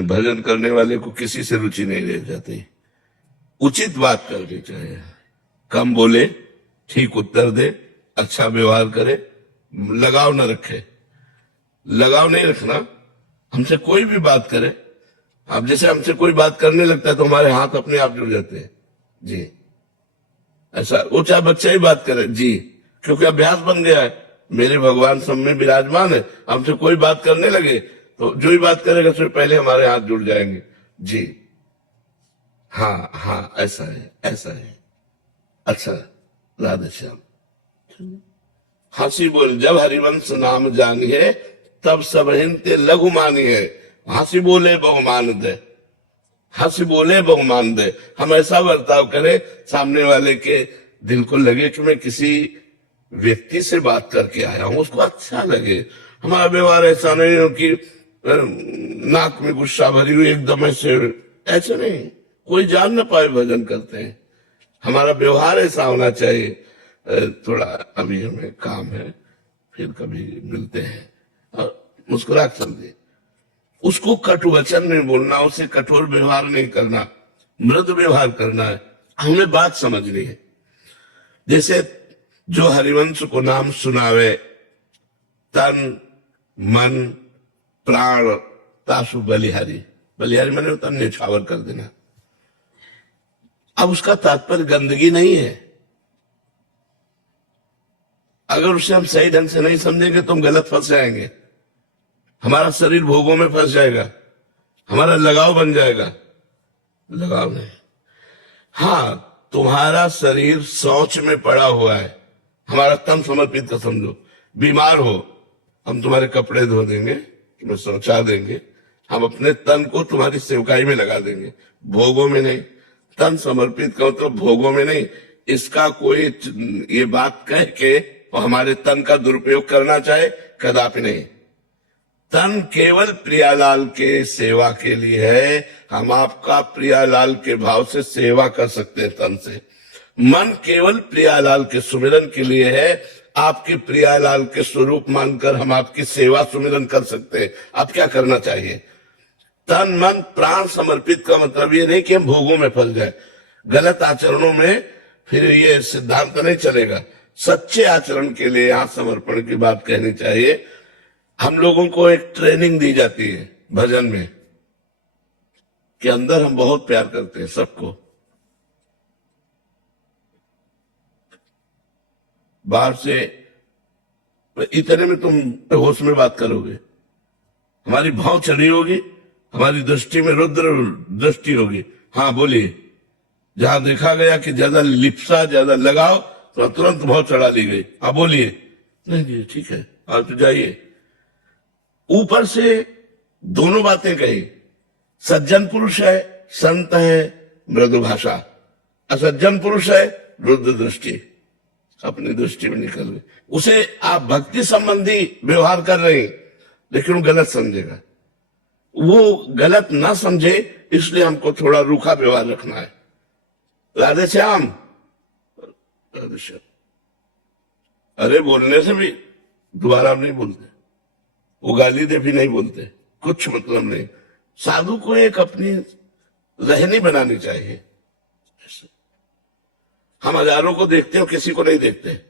भजन करने वाले को किसी से रुचि नहीं रह जाती। उचित बात करनी चाहिए, कम बोले, ठीक उत्तर दे, अच्छा व्यवहार करे, लगाव न रखे। लगाव नहीं रखना, हमसे कोई भी बात करे, अब जैसे हमसे कोई बात करने लगता है तो हमारे हाथ अपने आप जुड़ जाते हैं जी। ऐसा वो चाहे बच्चा ही बात करे जी, क्योंकि अभ्यास बन गया है। मेरे भगवान सब में विराजमान है, हमसे कोई बात करने लगे तो जो ही बात करेगा उससे पहले हमारे हाथ जुड़ जाएंगे जी। हाँ हाँ, ऐसा है, ऐसा है। अच्छा, राधे श्याम। हंसी बोल, जब हरिवंश नाम जानिए तब सब हिंते लघु मानिए। हंसी बोले बहुमान दे, हंसी बोले बहुमान दे। हम ऐसा बर्ताव करें सामने वाले के दिल को लगे कि मैं किसी व्यक्ति से बात करके आया हूं, उसको अच्छा लगे। हमारा व्यवहार ऐसा नहीं हो कि नाक में गुस्सा भरी हुई एकदम ऐसे, ऐसे नहीं, कोई जान न पाए भजन करते हैं। हमारा व्यवहार ऐसा होना चाहिए। थोड़ा अभी हमें काम है, फिर कभी मिलते हैं। और मुस्कुरा समझे, उसको कटु वचन नहीं बोलना, उसे कठोर व्यवहार नहीं करना, मृदु व्यवहार करना है। हमें बात समझनी है। जैसे जो हरिवंश को नाम सुनावे, तन मन प्राण तासु बलिहारी। बलिहारी मैंने होता न्यौछावर कर देना। अब उसका तात्पर्य गंदगी नहीं है। अगर उसे हम सही ढंग से नहीं समझेंगे तो हम गलत फंस जाएंगे। हमारा शरीर भोगों में फंस जाएगा, हमारा लगाव बन जाएगा। लगाव नहीं। हाँ, तुम्हारा शरीर शौच में पड़ा हुआ है, हमारा तन समर्पित का समझो। बीमार हो, हम तुम्हारे कपड़े धो देंगे, तुम्हें शौचा देंगे, हम अपने तन को तुम्हारी सेवकाई में लगा देंगे, भोगों में नहीं। तन समर्पित का मतलब भोगों में नहीं। इसका कोई ये बात कह के और हमारे तन का दुरुपयोग करना चाहे, कदापि नहीं। तन केवल प्रियालाल के सेवा के लिए है। हम आपका प्रियालाल के भाव से सेवा कर सकते हैं तन से। मन केवल प्रियालाल के सुमिरन के लिए है। आपके प्रियालाल के स्वरूप मानकर हम आपकी सेवा सुमिरन कर सकते हैं। अब क्या करना चाहिए? तन मन प्राण समर्पित का मतलब ये नहीं कि हम भोगों में फंस जाए, गलत आचरणों में, फिर ये सिद्धांत नहीं चलेगा। सच्चे आचरण के लिए यहां समर्पण की बात कहनी चाहिए। हम लोगों को एक ट्रेनिंग दी जाती है भजन में कि अंदर हम बहुत प्यार करते हैं सबको, बाहर से इतने में तुम होश में बात करोगे, हमारी भाव चढ़ी होगी, हमारी दृष्टि में रुद्र दृष्टि होगी। हाँ बोलिए। जहां देखा गया कि ज्यादा लिप्सा, ज्यादा लगाव, तो तुरंत भाव चढ़ा ली गई। हाँ बोलिए। नहीं जी ठीक है, आप तो जाइए। ऊपर से दोनों बातें कही। सज्जन पुरुष है, संत है, मृदु भाषा। असज्जन पुरुष है, रुद्र दृष्टि, अपनी दृष्टि में निकल गए। उसे आप भक्ति संबंधी व्यवहार कर रहे हैं, लेकिन वो गलत समझेगा। वो गलत ना समझे, इसलिए हमको थोड़ा रूखा व्यवहार रखना है। राधे श्याम, राधे श्याम। अरे बोलने से भी दोबारा नहीं बोलते, वो गाली दे भी नहीं बोलते, कुछ मतलब नहीं। साधु को एक अपनी रहनी बनानी चाहिए। हम हजारों को देखते हो, किसी को नहीं देखते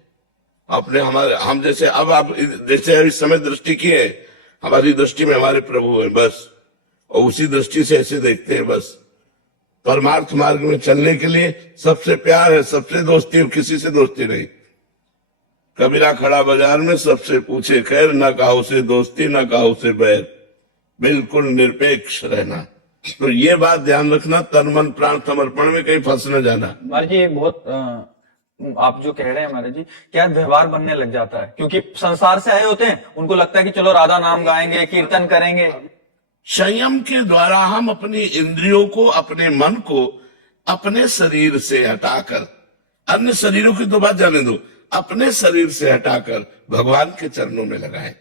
अपने। हमारे हम जैसे अब आप जैसे इस समय दृष्टि की है, हमारी दृष्टि में हमारे प्रभु है बस, और उसी दृष्टि से ऐसे देखते हैं बस। परमार्थ मार्ग में चलने के लिए सबसे प्यार है, सबसे दोस्ती है, किसी से दोस्ती नहीं। कबीरा खड़ा बाजार में, सबसे पूछे खैर, न कहा उसे दोस्ती, न कहा उसे बैर, बिल्कुल निरपेक्ष रहना। तो ये बात ध्यान रखना, तन मन प्राण समर्पण में कहीं फंस न जाना। महाराज जी बहुत आप जो कह रहे हैं महाराज जी, क्या व्यवहार बनने लग जाता है, क्योंकि संसार से आए होते हैं, उनको लगता है कि चलो राधा नाम गाएंगे, कीर्तन करेंगे। संयम के द्वारा हम अपनी इंद्रियों को, अपने मन को अपने शरीर से हटाकर, अन्य शरीरों की तो बात जाने दो, अपने शरीर से हटाकर भगवान के चरणों में लगाएं।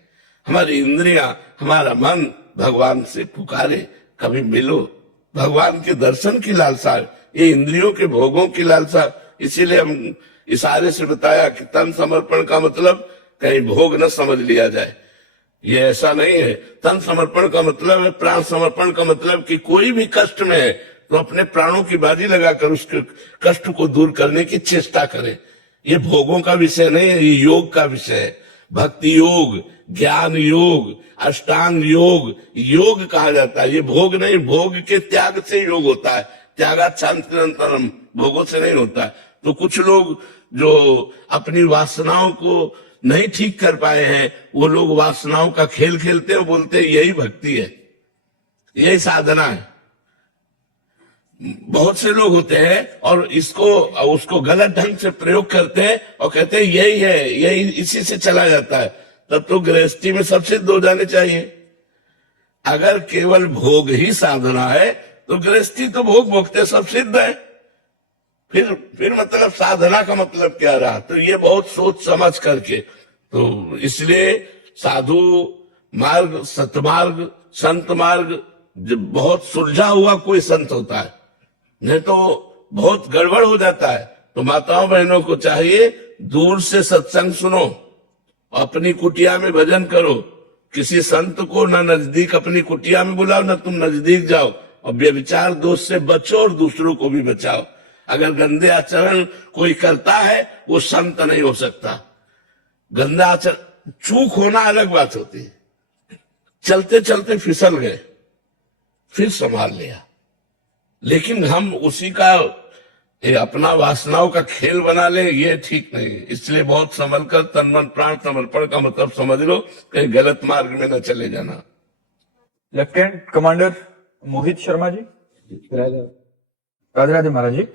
हमारी इंद्रियां, हमारा मन भगवान से पुकारे, कभी मिलो। भगवान के दर्शन की लालसा, ये इंद्रियों के भोगों की लालसा। इसीलिए हम इशारे से बताया कि तन समर्पण का मतलब कहीं भोग न समझ लिया जाए। ये ऐसा नहीं है। तन समर्पण का मतलब है, प्राण समर्पण का मतलब कि कोई भी कष्ट में है तो अपने प्राणों की बाजी लगाकर उसके कष्ट को दूर करने की चेष्टा करें। ये भोगों का विषय नहीं है, ये योग का विषय है। भक्ति योग, ज्ञान योग, अष्टांग योग, योग कहा जाता है। ये भोग नहीं, भोग के त्याग से योग होता है। त्यागात शांतिरंतरम, भोगों से नहीं होता है। तो कुछ लोग जो अपनी वासनाओं को नहीं ठीक कर पाए हैं, वो लोग वासनाओं का खेल खेलते हैं, बोलते हैं यही भक्ति है, यही साधना है। बहुत से लोग होते हैं और उसको गलत ढंग से प्रयोग करते हैं और कहते हैं यही है, यही इसी से चला जाता है। तब तो गृहस्थी में सब सिद्ध हो जाने चाहिए। अगर केवल भोग ही साधना है तो गृहस्थी तो भोग भोगते सब सिद्ध है। फिर मतलब साधना का मतलब क्या रहा? तो ये बहुत सोच समझ करके, तो इसलिए साधु मार्ग, सतमार्ग, संत मार्ग जब बहुत सुलझा हुआ कोई संत होता है, नहीं तो बहुत गड़बड़ हो जाता है। तो माताओं बहनों को चाहिए दूर से सत्संग सुनो, अपनी कुटिया में भजन करो, किसी संत को ना नजदीक अपनी कुटिया में बुलाओ ना तुम नजदीक जाओ, और व्यभिचार दोष से बचो और दूसरों को भी बचाओ। अगर गंदे आचरण कोई करता है वो संत नहीं हो सकता। गंदा आचरण, चूक होना अलग बात होती है, चलते चलते फिसल गए फिर संभाल लिया, लेकिन हम उसी का अपना वासनाओं का खेल बना ले, ये ठीक नहीं। इसलिए बहुत संभल कर तन मन प्राण समर्पण का मतलब समझ लो, कहीं गलत मार्ग में न चले जाना। Lieutenant commander Mohit Sharma ji. राधे राधे महाराज जी।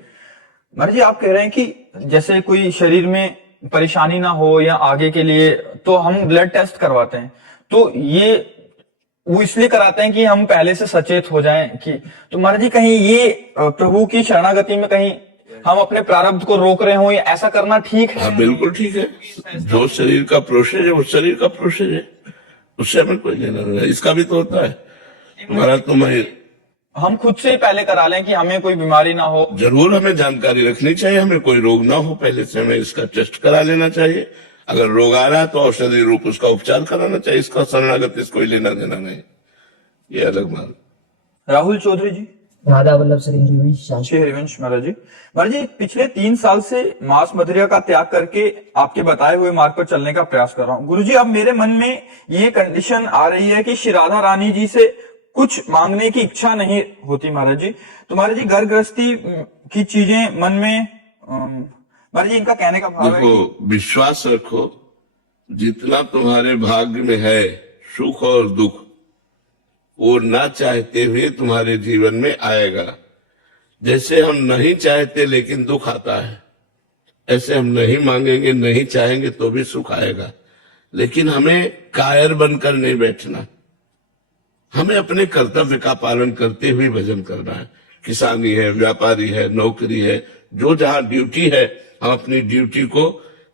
महाराज जी, आप कह रहे हैं कि जैसे कोई शरीर में परेशानी ना हो या आगे के लिए तो हम ब्लड टेस्ट करवाते हैं, तो ये वो इसलिए कराते हैं कि हम पहले से सचेत हो जाएं कि, तो महाराज जी कहीं ये प्रभु की शरणागति में कहीं हम अपने प्रारब्ध को रोक रहे हो, या ऐसा करना ठीक है? हाँ बिल्कुल ठीक है। जो शरीर का प्रोसेस है वो शरीर का प्रोसेस है, उससे हमें कोई लेना नहीं है। इसका भी तो होता है हमारा, तो हम खुद से ही पहले करा लें कि हमें कोई बीमारी ना हो। जरूर हमें जानकारी रखनी चाहिए, हमें कोई रोग ना हो, पहले से हमें इसका टेस्ट करा लेना चाहिए। अगर रोग आ रहा है तो औषधि रूप उसका उपचार कराना चाहिए। इसका शरणागत इसको लेना देना नहीं, ये अलग मान। राहुल चौधरी जी। राधा वल्लभ श्री हरिवंश श्री हरिवंश महाराज जी। महाराज जी, पिछले 3 साल से मांस मदिरा का त्याग करके आपके बताए हुए मार्ग पर चलने का प्रयास कर रहा हूँ। गुरुजी, अब मेरे मन में ये कंडीशन आ रही है कि श्री राधा रानी जी से कुछ मांगने की इच्छा नहीं होती महाराज जी। तो महाराज जी, घर गृहस्थी की चीजें मन में, महाराज जी इनका कहने का भाव है कि विश्वास रखो, जितना तुम्हारे भाग्य में है सुख और दुख, वो ना चाहते हुए तुम्हारे जीवन में आएगा। जैसे हम नहीं चाहते लेकिन दुख आता है, ऐसे हम नहीं मांगेंगे, नहीं चाहेंगे तो भी सुख आएगा। लेकिन हमें कायर बनकर नहीं बैठना, हमें अपने कर्तव्य का पालन करते हुए भजन करना है। किसानी है, व्यापारी है, नौकरी है, जो जहां ड्यूटी है, हम अपनी ड्यूटी को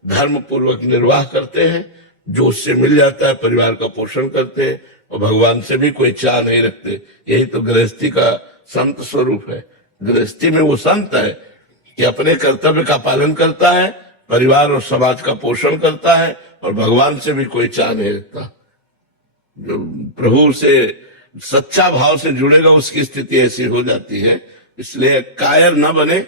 धर्म पूर्वक निर्वाह करते हैं। जो उससे मिल जाता है परिवार का पोषण करते हैं, और भगवान से भी कोई चाह नहीं रखते। यही तो गृहस्थी का संत स्वरूप है। गृहस्थी में वो संत है कि अपने कर्तव्य का पालन करता है, परिवार और समाज का पोषण करता है, और भगवान से भी कोई चाह नहीं रखता। जो प्रभु से सच्चा भाव से जुड़ेगा उसकी स्थिति ऐसी हो जाती है। इसलिए कायर न बने,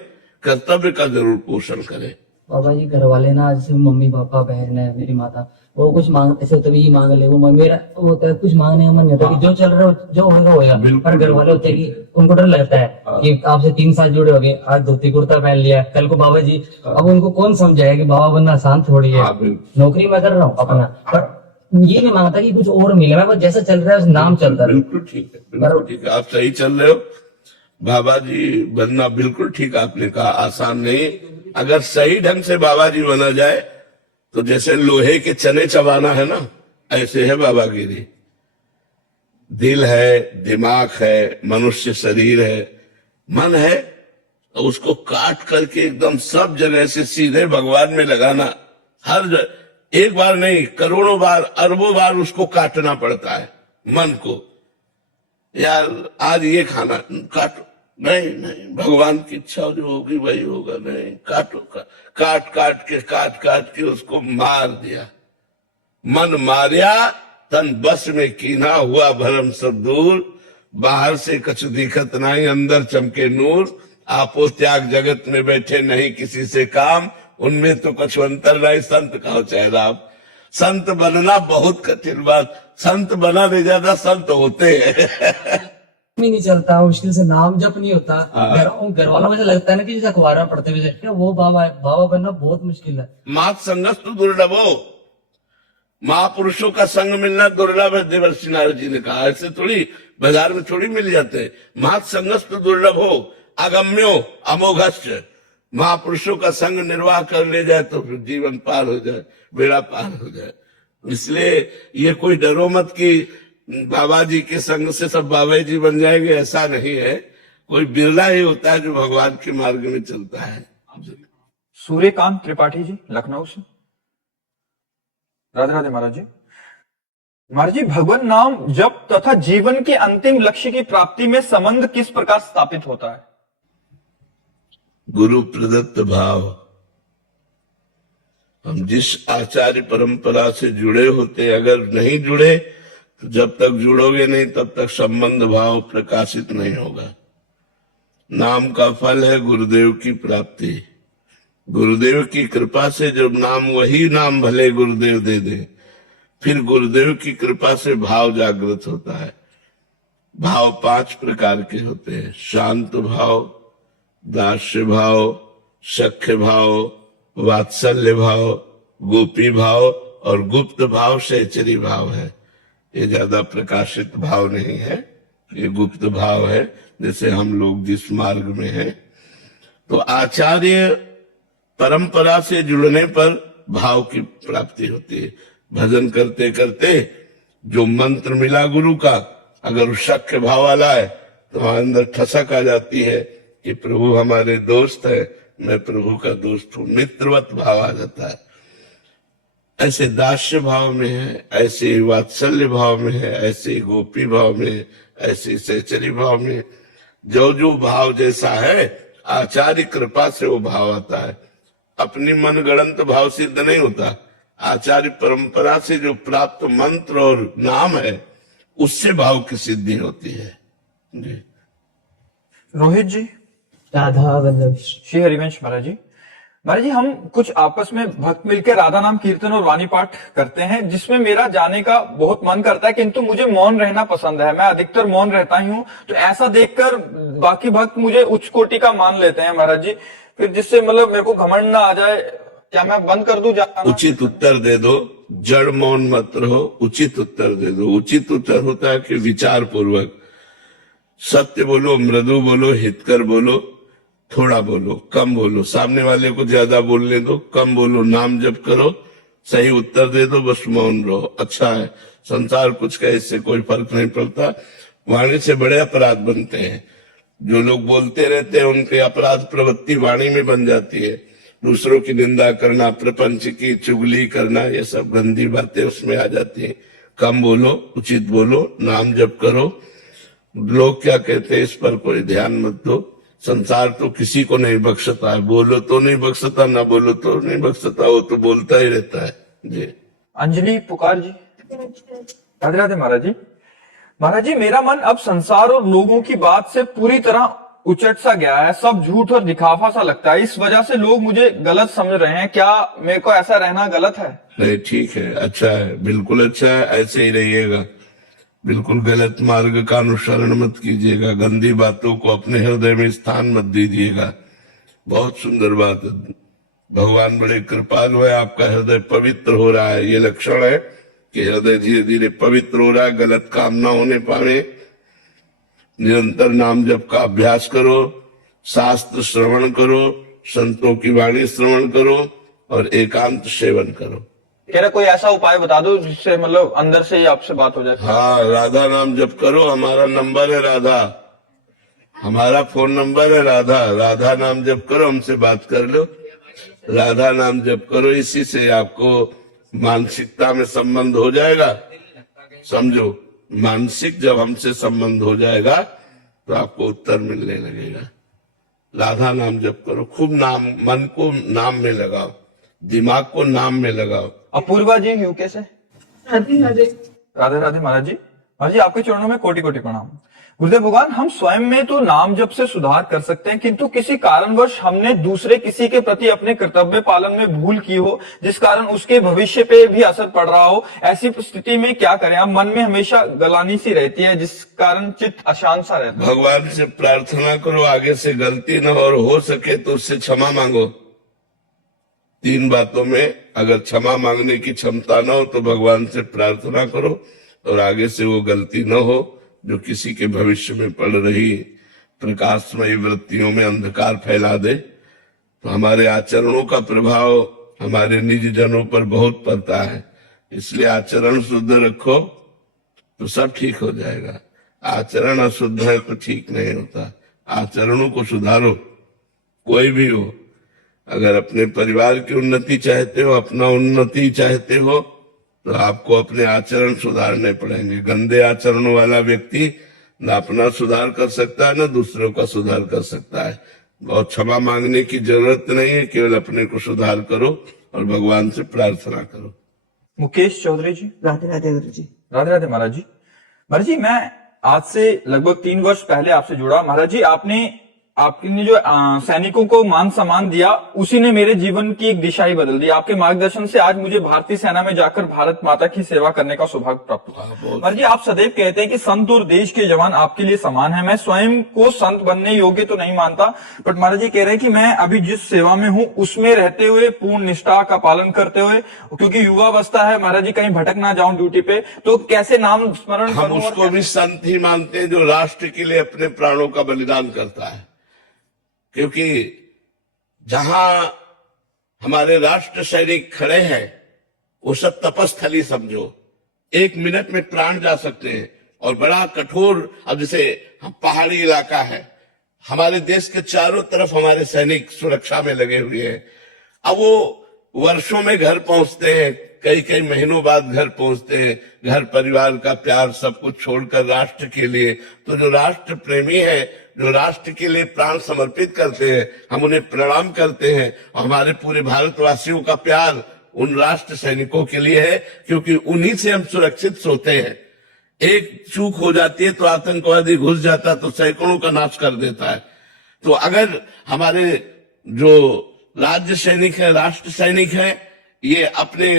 कर्तव्य का जरूर पोषण करे। बाबा जी, घर वाले ना, जैसे मम्मी पापा बहन है, मेरी माता, वो कुछ मांग ऐसे होता है ये मांग ले, वो मेरा वो होता है कुछ मांगने का मन नहीं होता कि जो चल रहा है जो होगा होगा। पर घर वाले होते हैं कि उनको डर लगता है कि आपसे 3 साल जुड़े हो गए, आज धोती कुर्ता पहन लिया, कल को बाबा जी। अब उनको कौन समझाएगा कि बाबा बनना आसान थोड़ी है। नौकरी मैं कर रहा हूँ अपना, पर ये नहीं मांगता कि कुछ और मिले। मैं जैसा चल रहा है उस नाम चलता है। बिल्कुल ठीक है, बिल्कुल ठीक है, आप सही चल रहे हो। बाबा जी बनना बिल्कुल ठीक आपने कहा, आसान नहीं। अगर सही ढंग से बाबा जी बना जाए तो जैसे लोहे के चने चबाना है ना, ऐसे है बाबागिरी। दिल है, दिमाग है, मनुष्य शरीर है, मन है, तो उसको काट करके एकदम सब जगह से सीधे भगवान में लगाना। हर एक बार नहीं, करोड़ों बार, अरबों बार उसको काटना पड़ता है मन को। यार आज ये खाना, काटो, नहीं नहीं, भगवान की इच्छा जो होगी वही होगा, नहीं, काटो, काट काट के उसको मार दिया। मन मारिया तन बस में कीना हुआ भरम सब दूर, बाहर से कछ दिखत नहीं अंदर चमके नूर, आपो त्याग जगत में बैठे नहीं किसी से काम, उनमें तो कछु अंतर नहीं संत कहो चाहे राम। संत बनना बहुत कठिन बात, संत बना नहीं ज्यादा संत होते हैं। भी नहीं चलता, मुश्किल से नाम जप नहीं होता। घर वालों को लगता है ना कि जैसे अखबार में पढ़ते हुए वो बाबा बनना बहुत मुश्किल है। मात संगस्तु दुर्लभो, महापुरुषों का संग मिलना दुर्लभ है, देवर्षि नारद जी ने कहा। ऐसे थोड़ी बाजार में थोड़ी मिल जाते। मात संगस्तु दुर्लभो अगम्यो अमोघश्च, महापुरुषों का संग निर्वाह कर ले जाए तो फिर जीवन पार हो जाए, बेड़ा पार हो जाए। इसलिए ये कोई डरो मत कि बाबा जी के संग से सब बाबा जी बन जाएंगे, ऐसा नहीं है। कोई बिरला ही होता है जो भगवान के मार्ग में चलता है। सूर्यकांत त्रिपाठी जी लखनऊ से। राधे राधे महाराज जी। महाराज जी, भगवान नाम जप तथा जीवन के अंतिम लक्ष्य की प्राप्ति में संबंध किस प्रकार स्थापित होता है? गुरु प्रदत्त भाव। हम जिस आचार्य परंपरा से जुड़े होते, अगर नहीं जुड़े तो जब तक जुड़ोगे नहीं तब तक संबंध भाव प्रकाशित नहीं होगा। नाम का फल है गुरुदेव की प्राप्ति। गुरुदेव की कृपा से जब नाम, वही नाम भले गुरुदेव दे दे, फिर गुरुदेव की कृपा से भाव जागृत होता है। भाव 5 प्रकार के होते हैं। शांत भाव, दास्य भाव, सख्य भाव, वात्सल्य भाव, गोपी भाव और गुप्त भाव सहचरी भाव है। ये ज्यादा प्रकाशित भाव नहीं है, ये गुप्त भाव है। जैसे हम लोग जिस मार्ग में हैं, तो आचार्य परंपरा से जुड़ने पर भाव की प्राप्ति होती है। भजन करते करते जो मंत्र मिला गुरु का, अगर वो सख्य भाव वाला है तो हमारे अंदर ठसक आ जाती है कि प्रभु हमारे दोस्त है, मैं प्रभु का दोस्त हूँ, मित्रवत भाव आ जाता है। ऐसे दास्य भाव में है, ऐसे वात्सल्य भाव में है, ऐसे गोपी भाव में, ऐसे सहचरी भाव में। जो जो भाव जैसा है, आचार्य कृपा से वो भाव आता है। अपनी मनगढ़ंत भाव सिद्ध नहीं होता। आचार्य परंपरा से जो प्राप्त मंत्र और नाम है, उससे भाव की सिद्धि होती है। जी। रोहित जी। राधा वल्लभ। श्री हरिवंश महाराज जी। महाराज जी, हम कुछ आपस में भक्त मिलकर राधा नाम कीर्तन और वाणी पाठ करते हैं, जिसमें मेरा जाने का बहुत मन करता है, किंतु मुझे मौन रहना पसंद है। मैं अधिकतर मौन रहता ही हूँ। तो ऐसा देखकर बाकी भक्त मुझे उच्च कोटि का मान लेते हैं महाराज जी। फिर जिससे मतलब मेरे को घमंड ना आ जाए, क्या मैं बंद कर दूं जाना? उचित उत्तर दे दो, जड़ मौन मत रहो, उचित उत्तर दे दो। उचित उत्तर होता है कि विचार पूर्वक सत्य बोलो, मृदु बोलो, हितकर बोलो, थोड़ा बोलो, कम बोलो। सामने वाले को ज्यादा बोलने दो, कम बोलो, नाम जप करो, सही उत्तर दे दो, बस मौन रहो। अच्छा है, संसार कुछ का इससे कोई फर्क नहीं पड़ता। वाणी से बड़े अपराध बनते हैं। जो लोग बोलते रहते हैं उनके अपराध प्रवृत्ति वाणी में बन जाती है। दूसरों की निंदा करना, प्रपंच की चुगली करना, ये सब गंदी बातें उसमें आ जाती हैं। कम बोलो, उचित बोलो, नाम जप करो। लोग क्या कहते हैं इस पर कोई ध्यान मत दो। संसार तो किसी को नहीं बख्शता है। बोलो तो नहीं बख्शता, ना बोलो तो नहीं बख्शता, वो तो बोलता ही रहता है। जी। अंजलि पुकार जी। राधे राधे महाराज जी। महाराज जी, मेरा मन अब संसार और लोगों की बात से पूरी तरह उचट सा गया है। सब झूठ और दिखावा सा लगता है। इस वजह से लोग मुझे गलत समझ रहे हैं। क्या मेरे को ऐसा रहना गलत है? नहीं, ठीक है, अच्छा है, बिल्कुल अच्छा है, ऐसे ही रहिएगा। बिल्कुल गलत मार्ग का अनुसरण मत कीजिएगा। गंदी बातों को अपने हृदय में स्थान मत दीजिएगा। बहुत सुंदर बात है। भगवान बड़े कृपालु है, आपका हृदय पवित्र हो रहा है। ये लक्षण है कि हृदय धीरे धीरे पवित्र हो रहा है, गलत काम ना होने पावे। निरंतर नाम जप का अभ्यास करो, शास्त्र श्रवण करो, संतों की वाणी श्रवण करो और एकांत सेवन करो। कह रहा कोई ऐसा उपाय बता दो जिससे मतलब अंदर से ही आपसे बात हो जाए। हाँ, राधा नाम जप करो। हमारा नंबर है राधा, हमारा फोन नंबर है राधा। राधा नाम जप करो, हमसे बात कर लो। राधा नाम जप करो, इसी से आपको मानसिकता में संबंध हो जाएगा। समझो, मानसिक जब हमसे संबंध हो जाएगा तो आपको उत्तर मिलने लगेगा। राधा नाम जप करो, खूब नाम, मन को नाम में लगाओ, दिमाग को नाम में लगाओ। अपूर्वा जी यूके से। राधे राधे। राधे राधे महाराज जी। महाराज जी आपके चरणों में कोटि कोटि प्रणाम। गुरुदेव भगवान, हम स्वयं में तो नाम जप से सुधार कर सकते हैं, किंतु किसी कारणवश हमने दूसरे किसी के प्रति अपने कर्तव्य पालन में भूल की हो, जिस कारण उसके भविष्य पे भी असर पड़ रहा हो, ऐसी स्थिति में क्या करें? अब मन में हमेशा गलानी सी रहती है, जिस कारण चित्त अशांत सा रहता है। भगवान से प्रार्थना करो आगे से गलती न हो, और हो सके तो उससे क्षमा मांगो। 3 बातों में अगर क्षमा मांगने की क्षमता न हो तो भगवान से प्रार्थना करो, और आगे से वो गलती न हो जो किसी के भविष्य में पड़ रही प्रकाशमयी वृत्तियों में अंधकार फैला दे। तो हमारे आचरणों का प्रभाव हमारे निज जनों पर बहुत पड़ता है, इसलिए आचरण शुद्ध रखो तो सब ठीक हो जाएगा। आचरण अशुद्ध है तो ठीक नहीं होता। आचरणों को सुधारो, कोई भी हो। अगर अपने परिवार की उन्नति चाहते हो, अपना उन्नति चाहते हो, तो आपको अपने आचरण सुधारने पड़ेंगे। गंदे आचरण वाला व्यक्ति न अपना सुधार कर सकता है न दूसरों का सुधार कर सकता है। और क्षमा मांगने की जरूरत नहीं है, केवल अपने को सुधार करो और भगवान से प्रार्थना करो। मुकेश चौधरी जी। राधे राधे गुरु जी। राधे राधे महाराज जी। महाराज जी, मैं आज से लगभग 3 वर्ष पहले आपसे जुड़ा। महाराज जी, आपने जो सैनिकों को मान सम्मान दिया, उसी ने मेरे जीवन की एक दिशा ही बदल दी। आपके मार्गदर्शन से आज मुझे भारतीय सेना में जाकर भारत माता की सेवा करने का सौभाग्य प्राप्त हुआ। महाराज जी, आप सदैव कहते हैं कि संत और देश के जवान आपके लिए समान है। मैं स्वयं को संत बनने योग्य तो नहीं मानता, बट महाराज जी कह रहे हैं कि मैं अभी जिस सेवा में हूँ उसमें रहते हुए पूर्ण निष्ठा का पालन करते हुए, क्योंकि युवावस्था है महाराज जी, कहीं भटक ना जाऊं ड्यूटी पे, तो कैसे नाम स्मरण हम करूं? उसको भी संत ही मानते हैं जो राष्ट्र के लिए अपने प्राणों का बलिदान करता है। क्योंकि जहां हमारे राष्ट्र सैनिक खड़े हैं वो सब तपस्थली समझो। 1 मिनट में प्राण जा सकते हैं, और बड़ा कठोर, अब जैसे पहाड़ी इलाका है, हमारे देश के चारों तरफ हमारे सैनिक सुरक्षा में लगे हुए हैं। अब वो वर्षों में घर पहुंचते हैं, कई कई महीनों बाद घर पहुंचते हैं, घर परिवार का प्यार सब कुछ छोड़कर राष्ट्र के लिए। तो जो राष्ट्र प्रेमी है, जो राष्ट्र के लिए प्राण समर्पित करते हैं, हम उन्हें प्रणाम करते हैं। और हमारे पूरे भारतवासियों का प्यार उन राष्ट्र सैनिकों के लिए है, क्योंकि उन्हीं से हम सुरक्षित सोते हैं। एक चूक हो जाती है तो आतंकवादी घुस जाता तो सैकड़ों का नाश कर देता है। तो अगर हमारे जो राज्य सैनिक है, राष्ट्र सैनिक है, ये अपने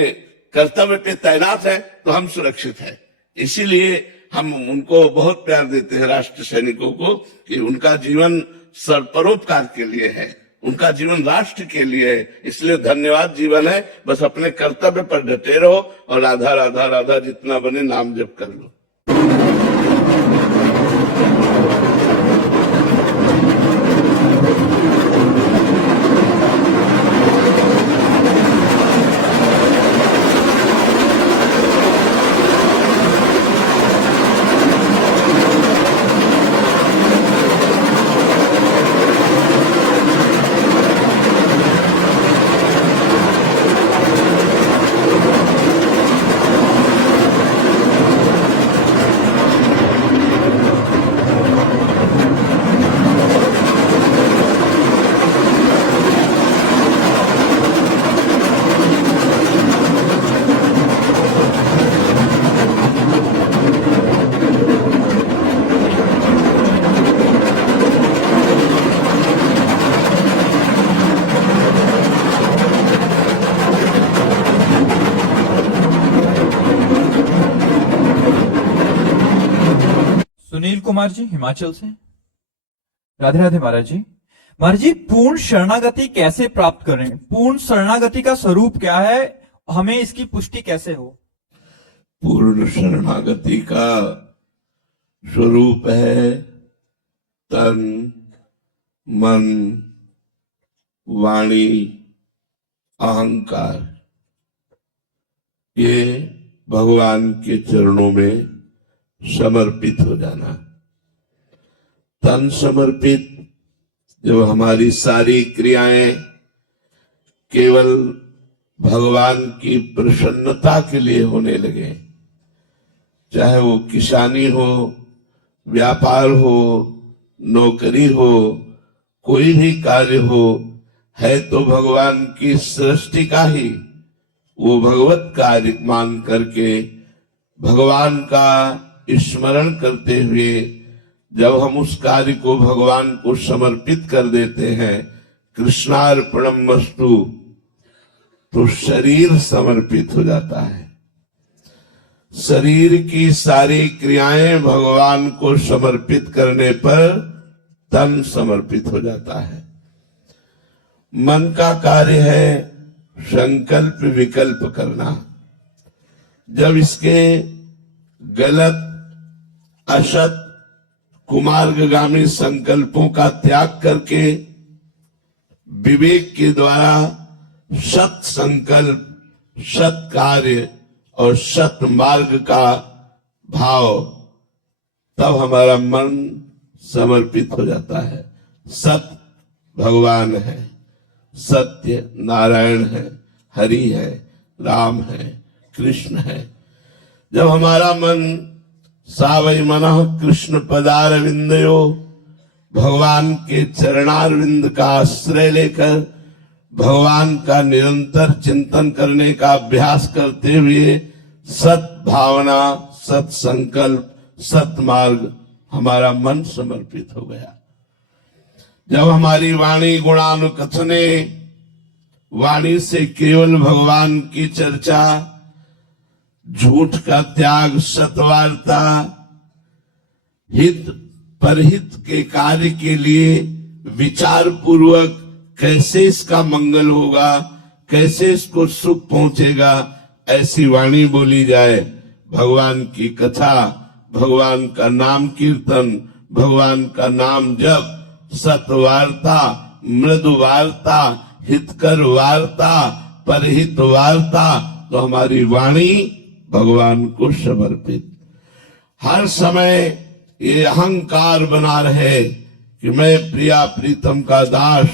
कर्तव्य पे तैनात है तो हम सुरक्षित हैं। इसीलिए हम उनको बहुत प्यार देते हैं, राष्ट्र सैनिकों को, कि उनका जीवन परोपकार के लिए है, उनका जीवन राष्ट्र के लिए है। इसलिए धन्यवाद जीवन है। बस अपने कर्तव्य पर डटे रहो और राधा राधा राधा जितना बने नाम जप कर लो। सुनील कुमार जी, हिमाचल से। राधे राधे महाराज जी। महाराज जी, पूर्ण शरणागति कैसे प्राप्त करें? पूर्ण शरणागति का स्वरूप क्या है? हमें इसकी पुष्टि कैसे हो? पूर्ण शरणागति का स्वरूप है तन, मन, वाणी, अहंकार, ये भगवान के चरणों में समर्पित हो जाना। तन समर्पित, जब हमारी सारी क्रियाएं केवल भगवान की प्रसन्नता के लिए होने लगे, चाहे वो किसानी हो, व्यापार हो, नौकरी हो, कोई भी कार्य हो, है तो भगवान की सृष्टि का ही, वो भगवत कार्य मान करके भगवान का स्मरण करते हुए जब हम उस कार्य को भगवान को समर्पित कर देते हैं, कृष्णार्पणमस्तु, तो शरीर समर्पित हो जाता है। शरीर की सारी क्रियाएं भगवान को समर्पित करने पर तन समर्पित हो जाता है। मन का कार्य है संकल्प विकल्प करना। जब इसके गलत असत कुमार्गगामी संकल्पों का त्याग करके विवेक के द्वारा सत संकल्प, सत कार्य और सत मार्ग का भाव, तब हमारा मन समर्पित हो जाता है। सत भगवान है, सत्य नारायण है, हरि है, राम है, कृष्ण है। जब हमारा मन सा वै मनः कृष्ण पदारविंदयो, भगवान के चरणारविंद का आश्रय लेकर भगवान का निरंतर चिंतन करने का अभ्यास करते हुए सत भावना, सत संकल्प, सत मार्ग, हमारा मन समर्पित हो गया। जब हमारी वाणी गुणानुकथने, वाणी से केवल भगवान की चर्चा, झूठ का त्याग, सतवार्ता, हित परहित के कार्य के लिए विचार पूर्वक कैसे इसका मंगल होगा, कैसे इसको सुख पहुंचेगा, ऐसी वाणी बोली जाए। भगवान की कथा, भगवान का नाम कीर्तन, भगवान का नाम जप, सतवार्ता, मृदु वार्ता, हितकर वार्ता, परहित वार्ता, तो हमारी वाणी भगवान को समर्पित। हर समय ये अहंकार बना रहे कि मैं प्रिया प्रीतम का दास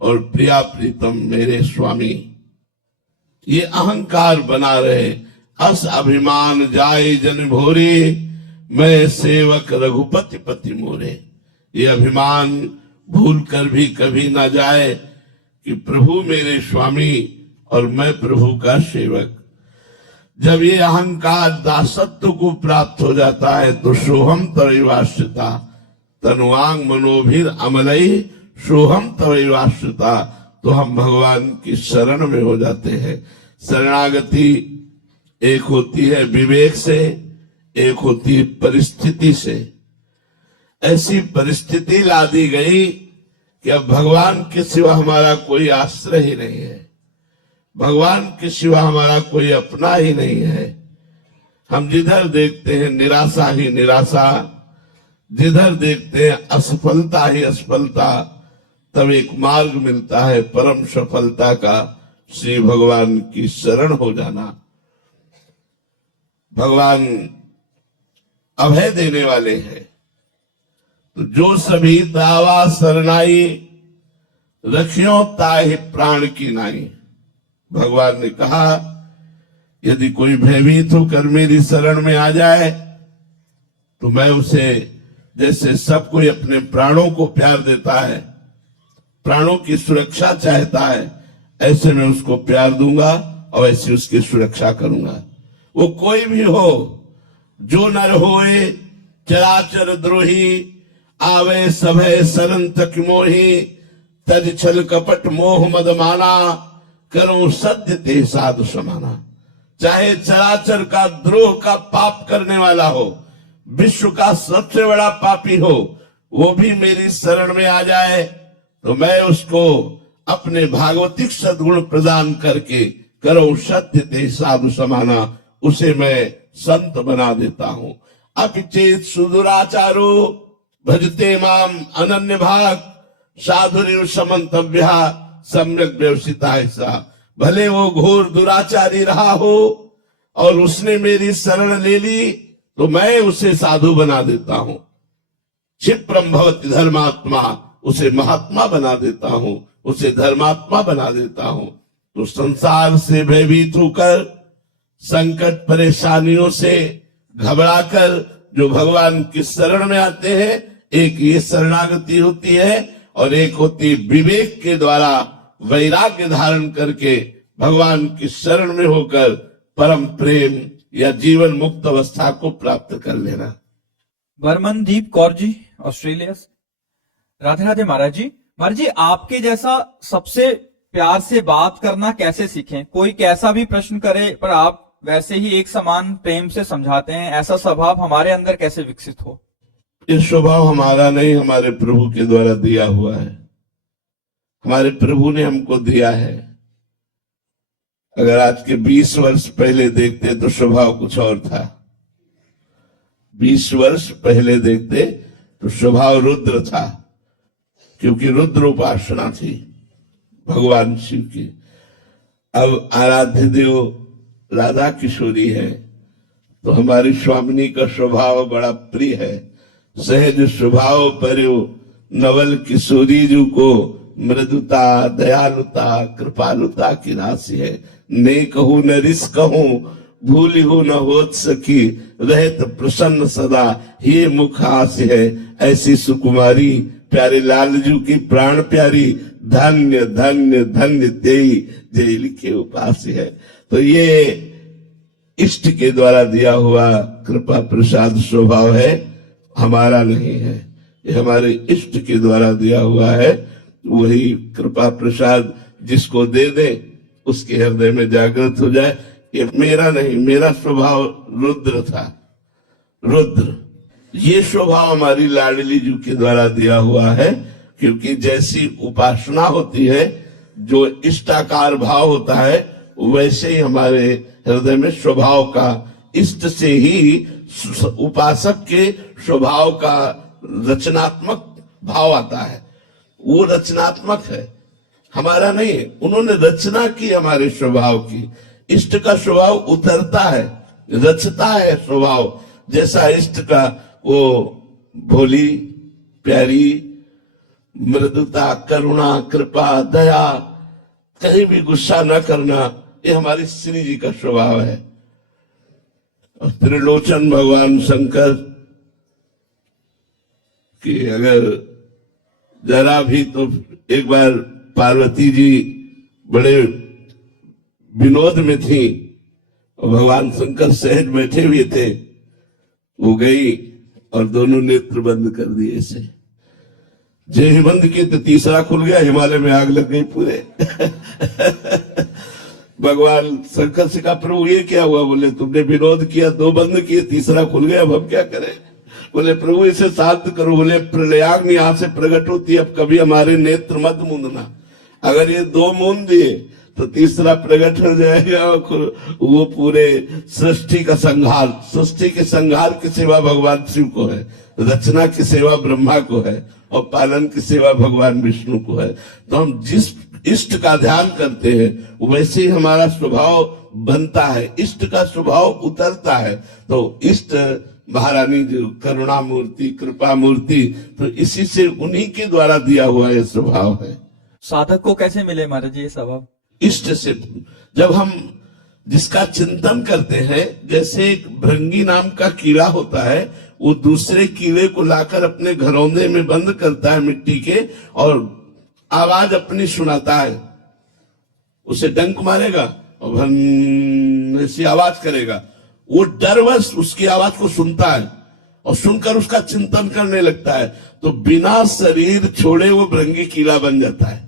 और प्रिया प्रीतम मेरे स्वामी, ये अहंकार बना रहे। अस अभिमान जाए जन भोरे, मैं सेवक रघुपति पति मोरे। ये अभिमान भूल कर भी कभी ना जाए कि प्रभु मेरे स्वामी और मैं प्रभु का सेवक। जब ये अहंकार दासत्व को प्राप्त हो जाता है तो सोहम तवैवाश्रिता, तनुवांग मनोभिर अमलई सोहम तवैवाश्रिता, तो हम भगवान की शरण में हो जाते हैं। शरणागति एक होती है विवेक से, एक होती है परिस्थिति से। ऐसी परिस्थिति ला दी गई कि अब भगवान के सिवा हमारा कोई आश्रय ही नहीं है, भगवान के सिवा हमारा कोई अपना ही नहीं है। हम जिधर देखते हैं निराशा ही निराशा, जिधर देखते हैं असफलता ही असफलता, तब एक मार्ग मिलता है परम सफलता का, श्री भगवान की शरण हो जाना। भगवान अभय देने वाले हैं, तो जो सभी दावा सरनाई, रखियो ताहि प्राण की नाई। भगवान ने कहा यदि कोई भयभीत होकर मेरी शरण में आ जाए तो मैं उसे, जैसे सब कोई अपने प्राणों को प्यार देता है, प्राणों की सुरक्षा चाहता है, ऐसे मैं उसको प्यार दूंगा और ऐसे उसकी सुरक्षा करूंगा। वो कोई भी हो, जो नर होए चराचर द्रोही, आवे सभय शरण तक मोही, तज छल कपट मोह मद माना, करो सत्य ते साधु समाना। चाहे चराचर का द्रोह का पाप करने वाला हो, विश्व का सबसे बड़ा पापी हो, वो भी मेरी शरण में आ जाए तो मैं उसको अपने भागवतिक सद्गुण प्रदान करके, करो सत्य ते साधु समाना, उसे मैं संत बना देता हूं। अपिचेत सुदुराचारो भजते माम अनन्य भाग, साधुरिव समन्तव्या सम्यक व्यवसिता ऐसा। भले वो घोर दुराचारी रहा हो और उसने मेरी शरण ले ली तो मैं उसे साधु बना देता हूं। क्षिप्रम भवति धर्मात्मा, उसे महात्मा बना देता हूं, उसे धर्मात्मा बना देता हूं। तो संसार से भयभीत होकर, संकट परेशानियों से घबराकर जो भगवान की शरण में आते हैं, एक ये शरणागति होती है और एक होती विवेक के द्वारा वैराग्य धारण करके भगवान की शरण में होकर परम प्रेम, या जीवन मुक्त अवस्था को प्राप्त कर लेना। बर्मनदीप कौर जी, ऑस्ट्रेलिया से। राधे राधे महाराज जी। महाराज जी, आपके जैसा सबसे प्यार से बात करना कैसे सीखें? कोई कैसा भी प्रश्न करे पर आप वैसे ही एक समान प्रेम से समझाते हैं, ऐसा स्वभाव हमारे अंदर कैसे विकसित हो? ये स्वभाव हमारा नहीं, हमारे प्रभु के द्वारा दिया हुआ है। हमारे प्रभु ने हमको दिया है। अगर आज के 20 वर्ष पहले देखते तो स्वभाव कुछ और था। 20 वर्ष पहले देखते तो स्वभाव रुद्र था, क्योंकि रुद्र उपासना थी भगवान शिव की। अब आराध्य देव राधा किशोरी है, तो हमारी स्वामिनी का स्वभाव बड़ा प्रिय है। सहज स्वभाव पर्यो नवल किशोरी जू को, मृदुता दयालुता कृपालुता की राशि है। ने कहूं न रिस कहूं, भूली हो न होत सकी, रहत प्रसन्न सदा ये मुख हास्य है। ऐसी सुकुमारी प्यारे लालजू की प्राण प्यारी, धन्य धन्य धन्य तेई जय लिखे उपास्य है। तो ये इष्ट के द्वारा दिया हुआ कृपा प्रसाद स्वभाव है, हमारा नहीं है। ये हमारे इष्ट के द्वारा दिया हुआ है। वही कृपा प्रसाद जिसको दे दे उसके हृदय में जागृत हो जाए। ये मेरा नहीं, मेरा स्वभाव रुद्र था, रुद्र। ये स्वभाव हमारी लाडली जी के द्वारा दिया हुआ है, क्योंकि जैसी उपासना होती है, जो इष्टाकार भाव होता है, वैसे ही हमारे हृदय में स्वभाव का, इष्ट से ही उपासक के स्वभाव का रचनात्मक भाव आता है। वो रचनात्मक है, हमारा नहीं है। उन्होंने रचना की हमारे स्वभाव की। इष्ट का स्वभाव उतरता है, रचता है स्वभाव। जैसा इष्ट का वो भोली प्यारी मृदुता करुणा कृपा दया, कहीं भी गुस्सा न करना, ये हमारी श्री जी का स्वभाव है। और त्रिलोचन भगवान शंकर कि अगर जरा भी, तो एक बार पार्वती जी बड़े विनोद में थी और भगवान शंकर सहज बैठे हुए थे। वो गई और दोनों नेत्र बंद कर दिए ऐसे। जय ही बंद किए तो तीसरा खुल गया, हिमालय में आग लग गई पूरे। भगवान शंकर से कहा, प्रभु ये क्या हुआ? बोले तुमने विनोद किया, 2 बंद किए, तीसरा खुल गया, अब हम क्या करें? बोले प्रभु इसे शांत करो। बोले प्रलयाग्नि यहाँ से प्रकट होती है, अब कभी हमारे नेत्र मत मूंदना। अगर ये 2 मूंद दिए तो तीसरा प्रकट हो जाएगा। वो पूरे सृष्टि का संहार, सृष्टि के संहार की सेवा भगवान शिव को है, रचना की सेवा ब्रह्मा को है, और पालन की सेवा भगवान विष्णु को है। तो हम जिस इष्ट का ध्यान करते हैं, वैसे ही हमारा स्वभाव बनता है, इष्ट का स्वभाव उतरता है। तो इष्ट महारानी जो करुणा मूर्ति कृपा मूर्ति, तो इसी से उन्हीं के द्वारा दिया हुआ यह स्वभाव है। साधक को कैसे मिले महाराज जी ये स्वभाव? इष्ट से। जब हम जिसका चिंतन करते हैं, जैसे एक भृंगी नाम का कीड़ा होता है, वो दूसरे कीड़े को लाकर अपने घरौंदे में बंद करता है मिट्टी के, और आवाज अपनी सुनाता है। उसे डंक मारेगा और भन ऐसी आवाज करेगा। वो डरवश उसकी आवाज को सुनता है और सुनकर उसका चिंतन करने लगता है, तो बिना शरीर छोड़े वो भृंगी कीड़ा बन जाता है।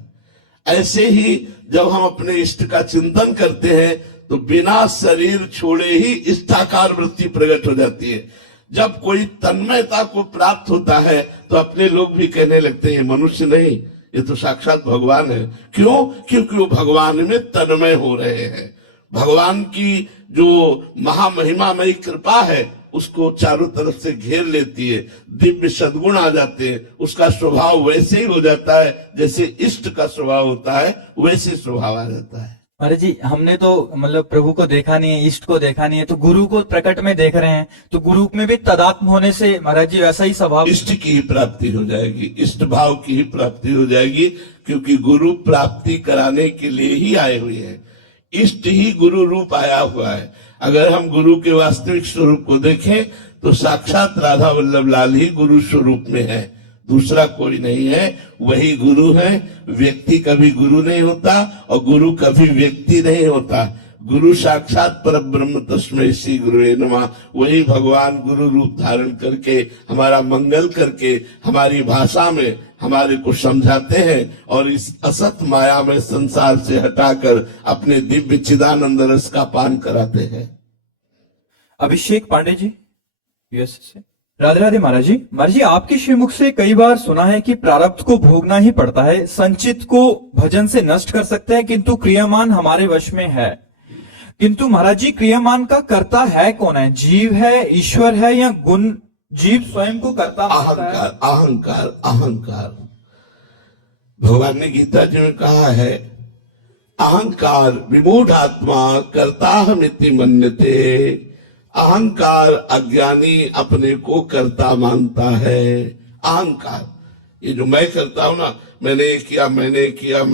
ऐसे ही जब हम अपने इष्ट का चिंतन करते हैं, तो बिना शरीर छोड़े ही इष्टाकार वृत्ति प्रकट हो जाती है। जब कोई तन्मयता को प्राप्त होता है, तो अपने लोग भी कहने लगते हैं मनुष्य नहीं, ये तो साक्षात भगवान है। क्यों? क्योंकि वो भगवान में तन्मय हो रहे हैं। भगवान की जो महामहिमामयी कृपा है, उसको चारों तरफ से घेर लेती है, दिव्य सद्गुण आ जाते हैं, उसका स्वभाव वैसे ही हो जाता है जैसे इष्ट का स्वभाव होता है, वैसे स्वभाव आ जाता है। महाराज जी, हमने तो मतलब प्रभु को देखा नहीं है, इष्ट को देखा नहीं है, तो गुरु को प्रकट में देख रहे हैं, तो गुरु में भी तदात्म होने से महाराज जी वैसा ही स्वभाव, इष्ट की ही प्राप्ति हो जाएगी, इष्ट भाव की ही प्राप्ति हो जाएगी, क्योंकि गुरु प्राप्ति कराने के लिए ही आए हुए हैं। इष्ट ही गुरु रूप आया हुआ है। अगर हम गुरु के वास्तविक स्वरूप को देखें, तो साक्षात राधा वल्लभ लाल ही गुरु स्वरूप में है, दूसरा कोई नहीं है। वही गुरु है। व्यक्ति कभी गुरु नहीं होता और गुरु कभी व्यक्ति नहीं होता। गुरु साक्षात परब्रह्म तस्मै श्री गुरुवे नमः। वही भगवान गुरु रूप धारण करके हमारा मंगल करके हमारी भाषा में हमारे को समझाते हैं और इस असत माया में संसार से हटाकर अपने दिव्य चिदानंद रस का पान कराते हैं। अभिषेक पांडे जी यूएस से। राधे राधे महाराज जी। महाराज जी, आपके श्रीमुख से कई बार सुना है कि प्रारब्ध को भोगना ही पड़ता है, संचित को भजन से नष्ट कर सकते हैं किंतु क्रियामान हमारे वश में है। किंतु महाराज जी, क्रियामान का कर्ता है कौन है? जीव है, ईश्वर है, या गुण जीव स्वयं को कर्ता मानता है? अहंकार अहंकार अहंकार। भगवान ने गीता जी में कहा है, अहंकार विमूढ़ आत्मा कर्ताहमिति मन्यते। अहंकार अज्ञानी अपने को कर्ता मानता है। अहंकार, ये जो मैं करता हूं ना, मैंने ये किया, मैंने किया,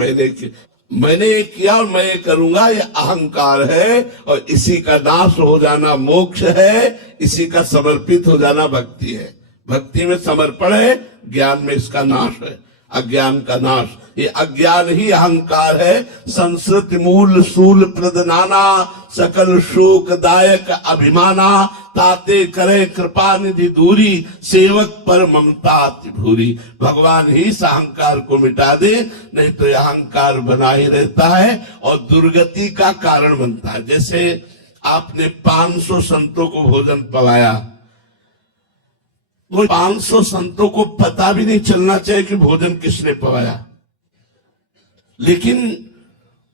मैंने ये किया और मैं ये करूंगा, ये अहंकार है। और इसी का नाश हो जाना मोक्ष है, इसी का समर्पित हो जाना भक्ति है। भक्ति में समर्पण है, ज्ञान में इसका नाश है, अज्ञान का नाश। ये अज्ञान ही अहंकार है। संस्कृत मूल सूल प्रदनाना सकल शोक दायक अभिमाना। ताते करे कृपा निधि दूरी सेवक पर ममता अति भूरी। भगवान ही इस अहंकार को मिटा दे, नहीं तो यह अहंकार बना ही रहता है और दुर्गति का कारण बनता है। जैसे आपने 500 संतों को भोजन पवाया, वो 500 संतों को पता भी नहीं चलना चाहिए कि भोजन किसने पवाया, लेकिन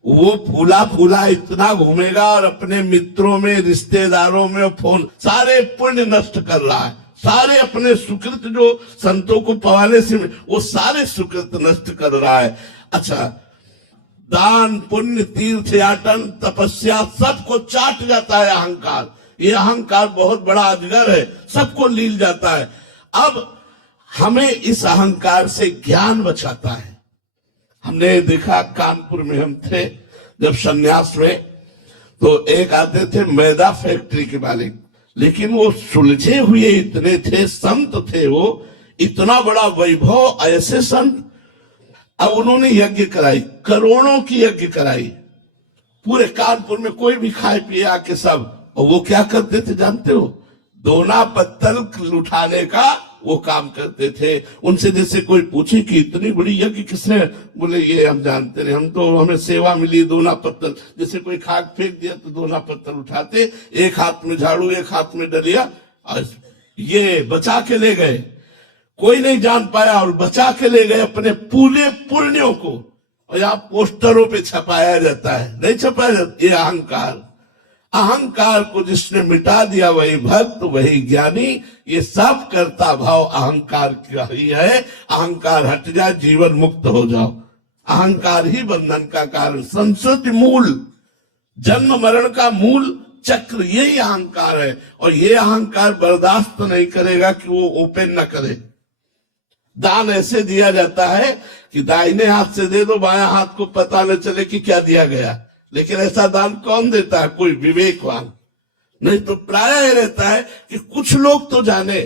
वो फूला फूला इतना घूमेगा और अपने मित्रों में, रिश्तेदारों में फोन, सारे पुण्य नष्ट कर रहा है। सारे अपने सुकृत जो संतों को पवाने से वो सारे सुकृत नष्ट कर रहा है। अच्छा, दान पुण्य तीर्थ याटन तपस्या सबको चाट जाता है अहंकार। ये अहंकार बहुत बड़ा अजगर है, सबको लील जाता है। अब हमें इस अहंकार से ज्ञान बचाता है। हमने देखा, कानपुर में हम थे जब सन्यास में, तो एक आते थे मैदा फैक्ट्री के मालिक, लेकिन वो सुलझे हुए इतने थे, संत थे वो, इतना बड़ा वैभव, ऐसे संत। अब उन्होंने यज्ञ कराई, करोड़ों की यज्ञ कराई पूरे कानपुर में, कोई भी खाए पिए आके सब। और वो क्या करते थे जानते हो? दोना पत्तल उठाने का वो काम करते थे। उनसे जैसे कोई पूछे कि इतनी बड़ी यज्ञ किसने, बोले ये हम जानते नहीं, हम तो हमें सेवा मिली दोना पत्तल। जैसे कोई खाक फेंक दिया तो दोना पत्तल उठाते, एक हाथ में झाड़ू एक हाथ में डलिया, और ये बचा के ले गए। कोई नहीं जान पाया और बचा के ले गए अपने पूरे पुण्यों को। और यहाँ पोस्टरों पे छपाया जाता है, नहीं छपाया जाता। ये अहंकार, अहंकार को जिसने मिटा दिया वही भक्त, वही ज्ञानी। ये सब कर्ता भाव अहंकार का ही है। अहंकार हट जाए, जीवन मुक्त हो जाओ। अहंकार ही बंधन का कारण। संस्कृति मूल, जन्म मरण का मूल चक्र यही अहंकार है। और ये अहंकार बर्दाश्त नहीं करेगा कि वो ओपन न करे। दान ऐसे दिया जाता है कि दाहिने हाथ से दे दो, बाएं हाथ को पता न चले कि क्या दिया गया। लेकिन ऐसा दान कौन देता है? कोई विवेकवान। नहीं तो प्राय रहता है कि कुछ लोग तो जाने,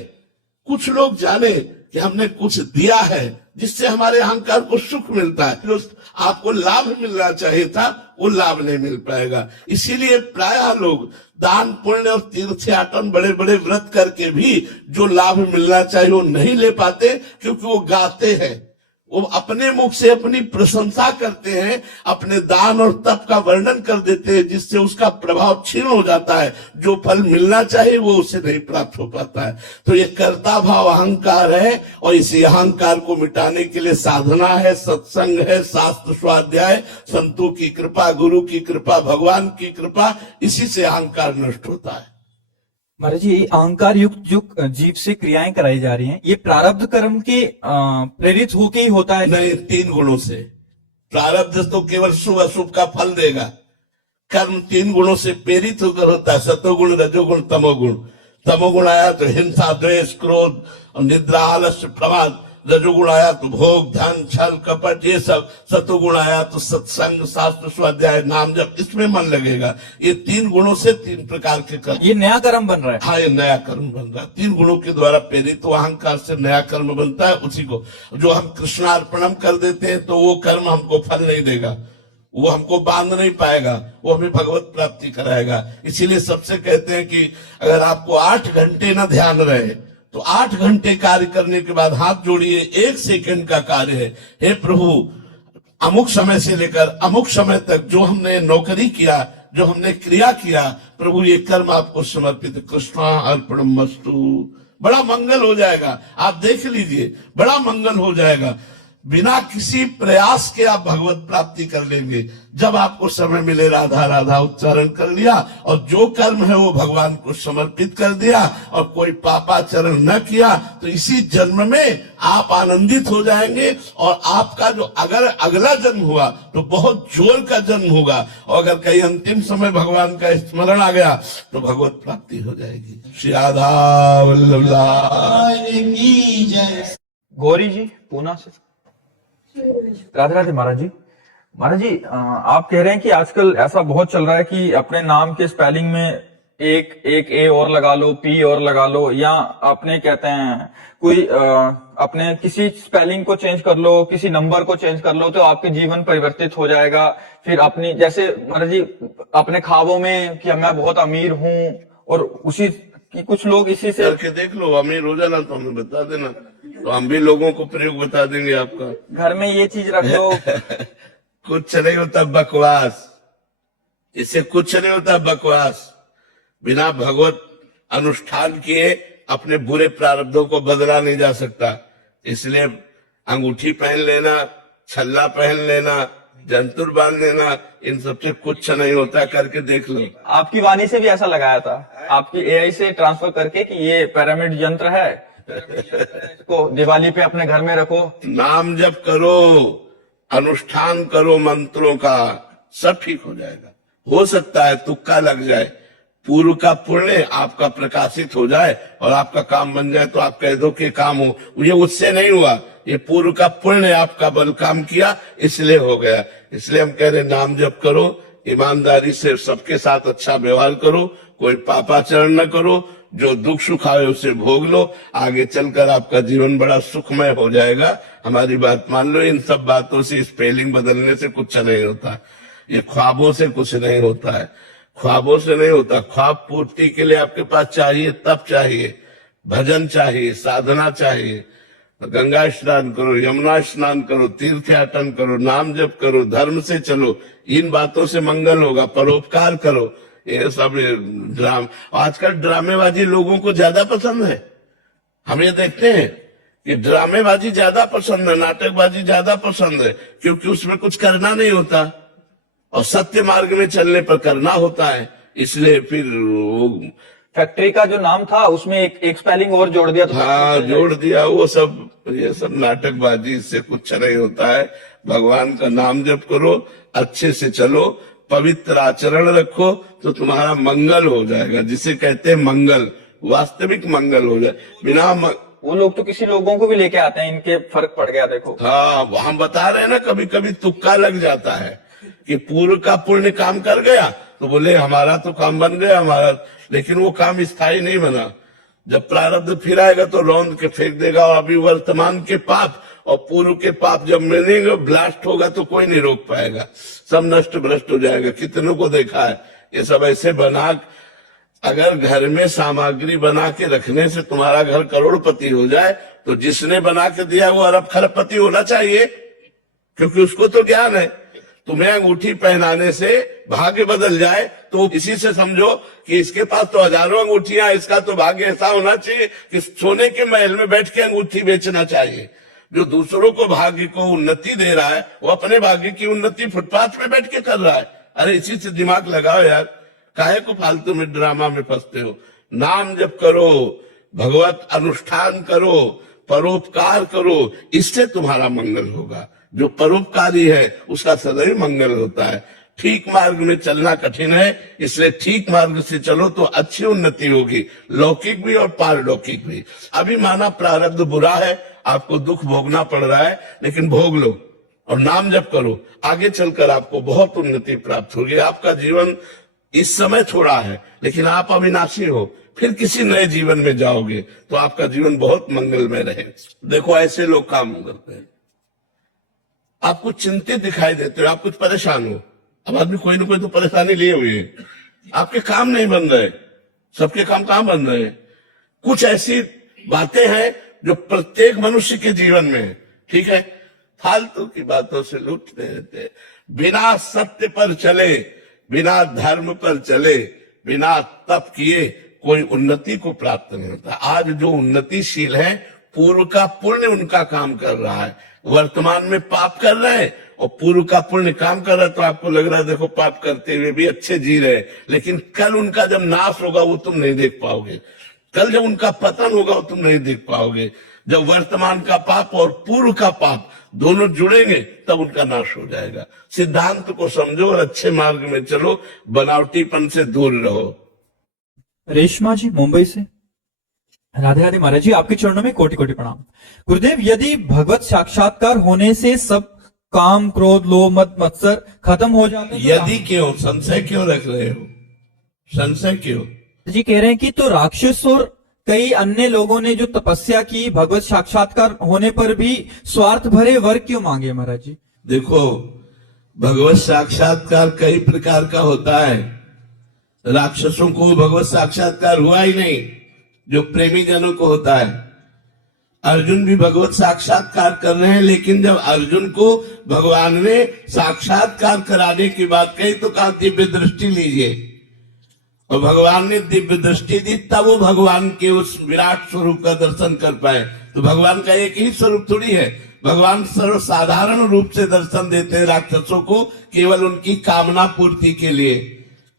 कुछ लोग जाने कि हमने कुछ दिया है जिससे हमारे अहंकार को सुख मिलता है। जो आपको लाभ मिलना चाहिए था वो लाभ नहीं मिल पाएगा। इसीलिए प्राय लोग दान पुण्य और तीर्थ याटन बड़े बड़े व्रत करके भी जो लाभ मिलना चाहिए वो नहीं ले पाते, क्योंकि वो गाते हैं, वो अपने मुख से अपनी प्रशंसा करते हैं, अपने दान और तप का वर्णन कर देते हैं, जिससे उसका प्रभाव क्षीण हो जाता है। जो फल मिलना चाहिए वो उसे नहीं प्राप्त हो पाता है। तो ये कर्ता भाव अहंकार है, और इसी अहंकार को मिटाने के लिए साधना है, सत्संग है, शास्त्र स्वाध्याय, संतों की कृपा, गुरु की कृपा, भगवान की कृपा, इसी से अहंकार नष्ट होता है। महाराज जी, अहंकार युक्त जो जीव से क्रियाएं कराई जा रही हैं, ये प्रारब्ध कर्म के प्रेरित होके ही होता है? नहीं, 3 गुणों से। प्रारब्ध तो केवल शुभ अशुभ का फल देगा। कर्म 3 गुणों से प्रेरित होकर होता है, सतोगुण, रजोगुण, तमोगुण। तमोगुण आया तो हिंसा, द्वेष, क्रोध और निद्रा, आलस्य, प्रमाद। रजोगुण आया तो भोग, धन, छल, कपट, ये सब। सतोगुण आया तो सत्संग, शास्त्र स्वाध्याय, नाम जप, इसमें मन लगेगा। ये 3 गुणों से 3 प्रकार के कर्म। ये नया कर्म बन रहा है? हाँ, ये नया कर्म बन रहा है। 3 गुणों के द्वारा प्रेरित तो अहंकार से नया कर्म बनता है। उसी को जो हम कृष्णार्पणम कर देते हैं तो वो कर्म हमको फल नहीं देगा, वो हमको बांध नहीं पाएगा, वो हमें भगवत प्राप्ति कराएगा। इसीलिए सबसे कहते हैं कि अगर आपको 8 घंटे ना ध्यान रहे तो 8 घंटे कार्य करने के बाद हाथ जोड़िए, 1 सेकंड का कार्य है। हे प्रभु, अमुक समय से लेकर अमुक समय तक जो हमने नौकरी किया, जो हमने क्रिया किया, प्रभु ये कर्म आपको समर्पित, कृष्णा अर्पणमस्तु। बड़ा मंगल हो जाएगा, आप देख लीजिए, बड़ा मंगल हो जाएगा। बिना किसी प्रयास के आप भगवत प्राप्ति कर लेंगे। जब आपको समय मिले राधा राधा उच्चारण कर लिया और जो कर्म है वो भगवान को समर्पित कर दिया और कोई पापाचरण न किया, तो इसी जन्म में आप आनंदित हो जाएंगे। और आपका जो अगर अगला जन्म हुआ तो बहुत जोर का जन्म होगा, और अगर कहीं अंतिम समय भगवान का स्मरण आ गया तो भगवत प्राप्ति हो जाएगी। श्री राधा वल्लभ की जय। गौरी जी पूना से। राधे राधे महाराज जी। महाराज जी, आप कह रहे हैं कि आजकल ऐसा बहुत चल रहा है कि अपने नाम के स्पेलिंग में एक ए और लगा लो, पी और लगा लो, या अपने कहते हैं कोई अपने किसी स्पेलिंग को चेंज कर लो, किसी नंबर को चेंज कर लो तो आपके जीवन परिवर्तित हो जाएगा। फिर अपनी जैसे महाराज जी अपने ख्वाबों में कि मैं बहुत अमीर हूं, और उसी कि कुछ लोग इसी से करके देख लो, अमीर हो जाना तो हमें बता देना, तो हम भी लोगों को प्रयोग बता देंगे आपका। घर में ये चीज रख लो। कुछ नहीं होता बकवास, इससे कुछ नहीं होता बकवास। बिना भगवत अनुष्ठान किए अपने बुरे प्रारब्धों को बदला नहीं जा सकता। इसलिए अंगूठी पहन लेना, छल्ला पहन लेना, जंतुर बांध लेना, इन सबसे कुछ नहीं होता, करके देख लो। आपकी वाणी से भी ऐसा लगाया था, आपकी एआई से ट्रांसफर करके कि ये पिरामिड यंत्र है, इसको दिवाली पे अपने घर में रखो। नाम जप करो, अनुष्ठान करो मंत्रों का, सब ठीक हो जाएगा। हो सकता है तुक्का लग जाए, पूर्व का पुण्य आपका प्रकाशित हो जाए और आपका काम बन जाए, तो आप कह दो कि काम हो। ये उससे नहीं हुआ, ये पूर्व का पुण्य आपका बल काम किया, इसलिए हो गया। इसलिए हम कह रहे नाम जप करो, ईमानदारी से सबके साथ अच्छा व्यवहार करो, कोई पापाचरण न करो, जो दुख सुख आए उसे भोग लो, आगे चलकर आपका जीवन बड़ा सुखमय हो जाएगा। हमारी बात मान लो। इन सब बातों से, स्पेलिंग बदलने से कुछ नहीं होता, ये ख्वाबों से कुछ नहीं होता है, ख्वाबों से नहीं होता। ख्वाब पूर्ति के लिए आपके पास चाहिए, तप चाहिए, भजन चाहिए, साधना चाहिए। गंगा स्नान करो, यमुना स्नान करो, तीर्थयाटन करो, नाम जप करो, धर्म से चलो, इन बातों से मंगल होगा। परोपकार करो, ये सब आजकल ड्रामेबाजी लोगों को ज्यादा पसंद है। हम ये देखते हैं कि ड्रामेबाजी ज्यादा पसंद है, नाटकबाजी ज्यादा पसंद है, क्योंकि उसमें कुछ करना नहीं होता और सत्य मार्ग में चलने पर करना होता है। इसलिए फिर वो फैक्ट्री का जो नाम था उसमें एक स्पेलिंग और जोड़ दिया। तो हाँ, जोड़ दिया। वो सब, ये सब नाटकबाजी, इससे कुछ नहीं होता है। भगवान का नाम जप करो, अच्छे से चलो, पवित्र आचरण रखो, तो तुम्हारा मंगल हो जाएगा। जिसे कहते हैं मंगल, वास्तविक मंगल हो जाए। बिना वो लोग तो किसी लोगों को भी लेके आते हैं, इनके फर्क पड़ गया देखो। हाँ, हम बता रहे हैं ना, कभी कभी तुक्का लग जाता है कि पूर्व का पुण्य काम कर गया तो बोले हमारा तो काम बन गया हमारा, लेकिन वो काम स्थायी नहीं बना। जब प्रारब्ध फिर आएगा तो रौंद के फेंक देगा। और अभी वर्तमान के पाप और पूर्व के पाप जब मिलेंगे, ब्लास्ट होगा तो कोई नहीं रोक पाएगा, सब नष्ट भ्रष्ट हो जाएगा। कितनों को देखा है ये सब ऐसे बना। अगर घर में सामग्री बना के रखने से तुम्हारा घर करोड़पति हो जाए, तो जिसने बना के दिया वो अरब खरबपति होना चाहिए, क्योंकि उसको तो ज्ञान है। तुम्हें अंगूठी पहनाने से भाग्य बदल जाए तो इसी से समझो कि इसके पास तो हजारों अंगूठियां, इसका तो भाग्य ऐसा होना चाहिए कि सोने के महल में बैठ के अंगूठी बेचना चाहिए। जो दूसरों को भाग्य को उन्नति दे रहा है, वो अपने भाग्य की उन्नति फुटपाथ पे बैठ के कर रहा है। अरे इसी से दिमाग लगाओ यार, काहे को फालतू में ड्रामा में फंसते हो। नाम जप करो, भगवत अनुष्ठान करो, परोपकार करो, इससे तुम्हारा मंगल होगा। जो परोपकारी है उसका सदैव मंगल होता है। ठीक मार्ग में चलना कठिन है, इसलिए ठीक मार्ग से चलो तो अच्छी उन्नति होगी, लौकिक भी और पारलौकिक भी। अभी माना प्रारब्ध बुरा है, आपको दुख भोगना पड़ रहा है, लेकिन भोग लो और नाम जप करो, आगे चलकर आपको बहुत उन्नति प्राप्त होगी। आपका जीवन इस समय थोड़ा है, लेकिन आप अविनाशी हो, फिर किसी नए जीवन में जाओगे तो आपका जीवन बहुत मंगलमय रहे। देखो ऐसे लोग काम करते हैं, आप कुछ चिंतित दिखाई देते हो, आप कुछ परेशान हो, अब आदमी कोई ना कोई तो परेशानी लिए हुए है, आपके काम नहीं बन रहे, सबके काम कहां बन रहे हैं। कुछ ऐसी बातें हैं जो प्रत्येक मनुष्य के जीवन में है, ठीक है, फालतू की बातों से लूटते रहते, बिना सत्य पर चले, बिना धर्म पर चले, बिना तप किए कोई उन्नति को प्राप्त नहीं होता। आज जो उन्नतिशील है, पूर्व का पुण्य उनका काम कर रहा है, वर्तमान में पाप कर रहे हैं और पूर्व का पुण्य काम कर रहा है, तो आपको लग रहा है देखो पाप करते हुए भी अच्छे जी रहे, लेकिन कल उनका जब नाश होगा वो तुम नहीं देख पाओगे, कल जब उनका पतन होगा वो तुम नहीं देख पाओगे। जब वर्तमान का पाप और पूर्व का पाप दोनों जुड़ेंगे तब उनका नाश हो जाएगा। सिद्धांत को समझो और अच्छे मार्ग में चलो, बनावटीपन से दूर रहो। रेशमा जी मुंबई से। राधे राधे महाराज जी, आपके चरणों में कोटि कोटि प्रणाम। गुरुदेव, यदि भगवत साक्षात्कार होने से सब काम, क्रोध, लोभ, मद, मत्सर खत्म हो जाते हैं, यदि क्यों, संशय क्यों रख रहे हो, संशय क्यों? जी कह रहे हैं कि तो राक्षस और कई अन्य लोगों ने जो तपस्या की, भगवत साक्षात्कार होने पर भी स्वार्थ भरे वर क्यों मांगे महाराज जी? देखो, भगवत साक्षात्कार कई प्रकार का होता है। राक्षसों को भगवत साक्षात्कार हुआ ही नहीं जो प्रेमी जनों को होता है। अर्जुन भी भगवत साक्षात्कार कर रहे हैं, लेकिन जब अर्जुन को भगवान ने साक्षात्कार कराने की बात कही तो कहा दिव्य दृष्टि लीजिए, और भगवान ने दिव्य दृष्टि दी, तब वो भगवान के उस विराट स्वरूप का दर्शन कर पाए। तो भगवान का एक ही स्वरूप थोड़ी है, भगवान सर्वसाधारण रूप से दर्शन देते हैं राक्षसों को, केवल उनकी कामना पूर्ति के लिए।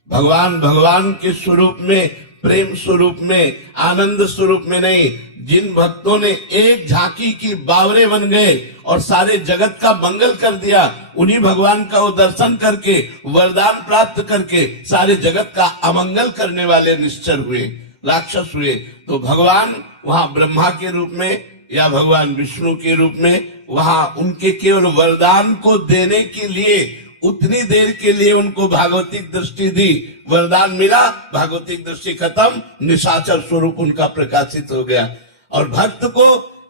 भगवान के स्वरूप में, प्रेम स्वरूप में, आनंद स्वरूप में नहीं। जिन भक्तों ने एक झांकी की बावरे बन गए और सारे जगत का मंगल कर दिया, उन्हीं भगवान का वो दर्शन करके, वरदान प्राप्त करके सारे जगत का अमंगल करने वाले निश्चर हुए, राक्षस हुए। तो भगवान वहां ब्रह्मा के रूप में या भगवान विष्णु के रूप में, वहां उनके केवल वरदान को देने के लिए, उतनी देर के लिए उनको भागवतिक दृष्टि दी, वरदान मिला, भागवतिक दृष्टि खत्म, निशाचर स्वरूप उनका प्रकाशित हो गया। और भक्त को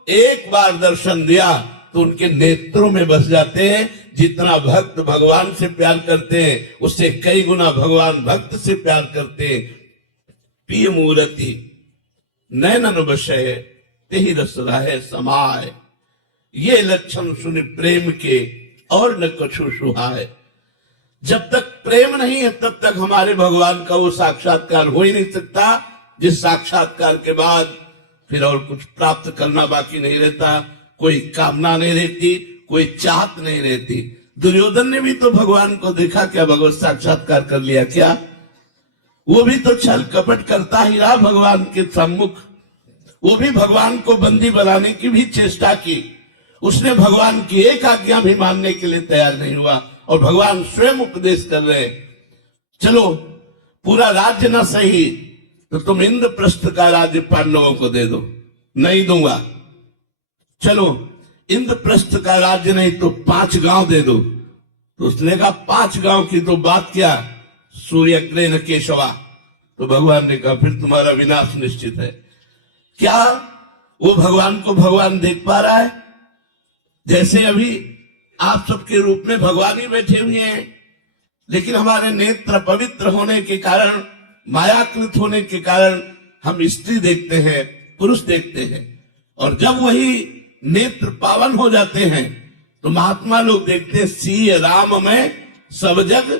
एक बार दर्शन दिया तो उनके नेत्रों में बस जाते हैं। जितना भक्त भगवान से प्यार करते हैं उससे कई गुना भगवान भक्त से प्यार करते हैं। पिय मूर्ति नैनन बशय तेहि रस रहे समाय, ये लक्षण सुन प्रेम के और न कछु सुहाय। जब तक प्रेम नहीं है तब तक हमारे भगवान का वो साक्षात्कार हो ही नहीं सकता, जिस साक्षात्कार के बाद फिर और कुछ प्राप्त करना बाकी नहीं रहता, कोई कामना नहीं रहती, कोई चाहत नहीं रहती। दुर्योधन ने भी तो भगवान को देखा क्या, भगवत साक्षात्कार कर लिया क्या? वो भी तो छल कपट करता ही रहा भगवान के सम्मुख, वो भी भगवान को बंदी बनाने की भी चेष्टा की, उसने भगवान की एक आज्ञा भी मानने के लिए तैयार नहीं हुआ। और भगवान स्वयं उपदेश कर रहे, चलो पूरा राज्य ना सही तो तुम इंद्रप्रस्थ का राज्य पांडवों को दे दो, नहीं दूंगा। चलो इंद्रप्रस्थ का राज्य नहीं तो 5 गांव दे दो। तो उसने कहा 5 गांव की तो बात क्या, सूर्यग्रहण केशवा। तो भगवान ने कहा फिर तुम्हारा विनाश निश्चित है। क्या वो भगवान को भगवान देख पा रहा है? जैसे अभी आप सबके रूप में भगवान ही बैठे हुए हैं, लेकिन हमारे नेत्र पवित्र होने के कारण, मायाकृत होने के कारण हम स्त्री देखते हैं, पुरुष देखते हैं। और जब वही नेत्र पावन हो जाते हैं तो महात्मा लोग देखते हैं सी राम में सब जग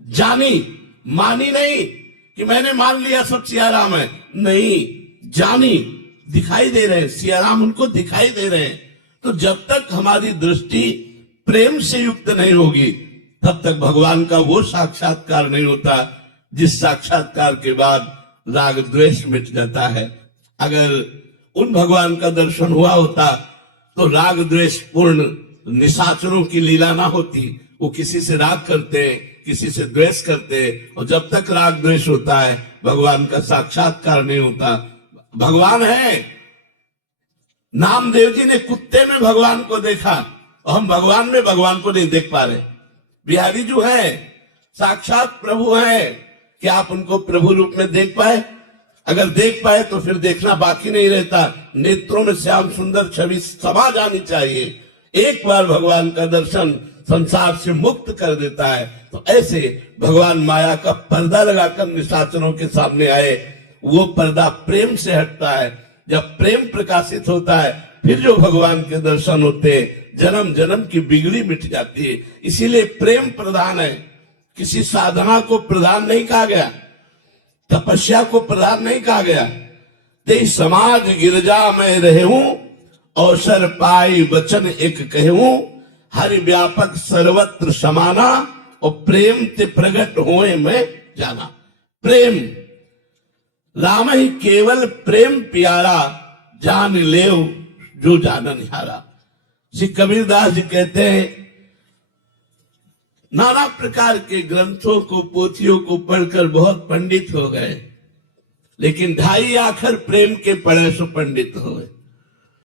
जानी, मानी नहीं कि मैंने मान लिया सब सिया राम है, नहीं, जानी, दिखाई दे रहे हैं, सिया राम उनको दिखाई दे रहे हैं। तो जब तक हमारी दृष्टि प्रेम से युक्त नहीं होगी तब तक भगवान का वो साक्षात्कार नहीं होता जिस साक्षात्कार के बाद राग द्वेष मिट जाता है। अगर उन भगवान का दर्शन हुआ होता तो राग द्वेष पूर्ण निशाचरों की लीला ना होती। वो किसी से राग करते, किसी से द्वेष करते, और जब तक राग द्वेष होता है भगवान का साक्षात्कार नहीं होता। भगवान है, नामदेव जी ने कुत्ते में भगवान को देखा और हम भगवान में भगवान को नहीं देख पा रहे। बिहारी जो है साक्षात प्रभु है, क्या आप उनको प्रभु रूप में देख पाए? अगर देख पाए तो फिर देखना बाकी नहीं रहता, नेत्रों में श्याम सुंदर छवि समा जानी चाहिए। एक बार भगवान का दर्शन संसार से मुक्त कर देता है। तो ऐसे भगवान माया का पर्दा लगाकर निशाचरों के सामने आए, वो पर्दा प्रेम से हटता है। जब प्रेम प्रकाशित होता है फिर जो भगवान के दर्शन होते हैं, जन्म जन्म की बिगड़ी मिट जाती है। इसीलिए प्रेम प्रधान है, किसी साधना को प्रधान नहीं कहा गया, तपस्या को प्रधान नहीं कहा गया। ते समाज गिरजा में रहूं, अवसर पाई वचन एक कहूं, हरि व्यापक सर्वत्र समाना, और प्रेम ते प्रगट होए में जाना। प्रेम राम ही केवल प्रेम प्यारा, जान लेव जो जानन हारा। श्री कबीरदास जी कहते हैं, नाना प्रकार के ग्रंथों को, पोथियों को पढ़कर बहुत पंडित हो गए, लेकिन ढाई आखर प्रेम के पढ़े सो पंडित हो गए।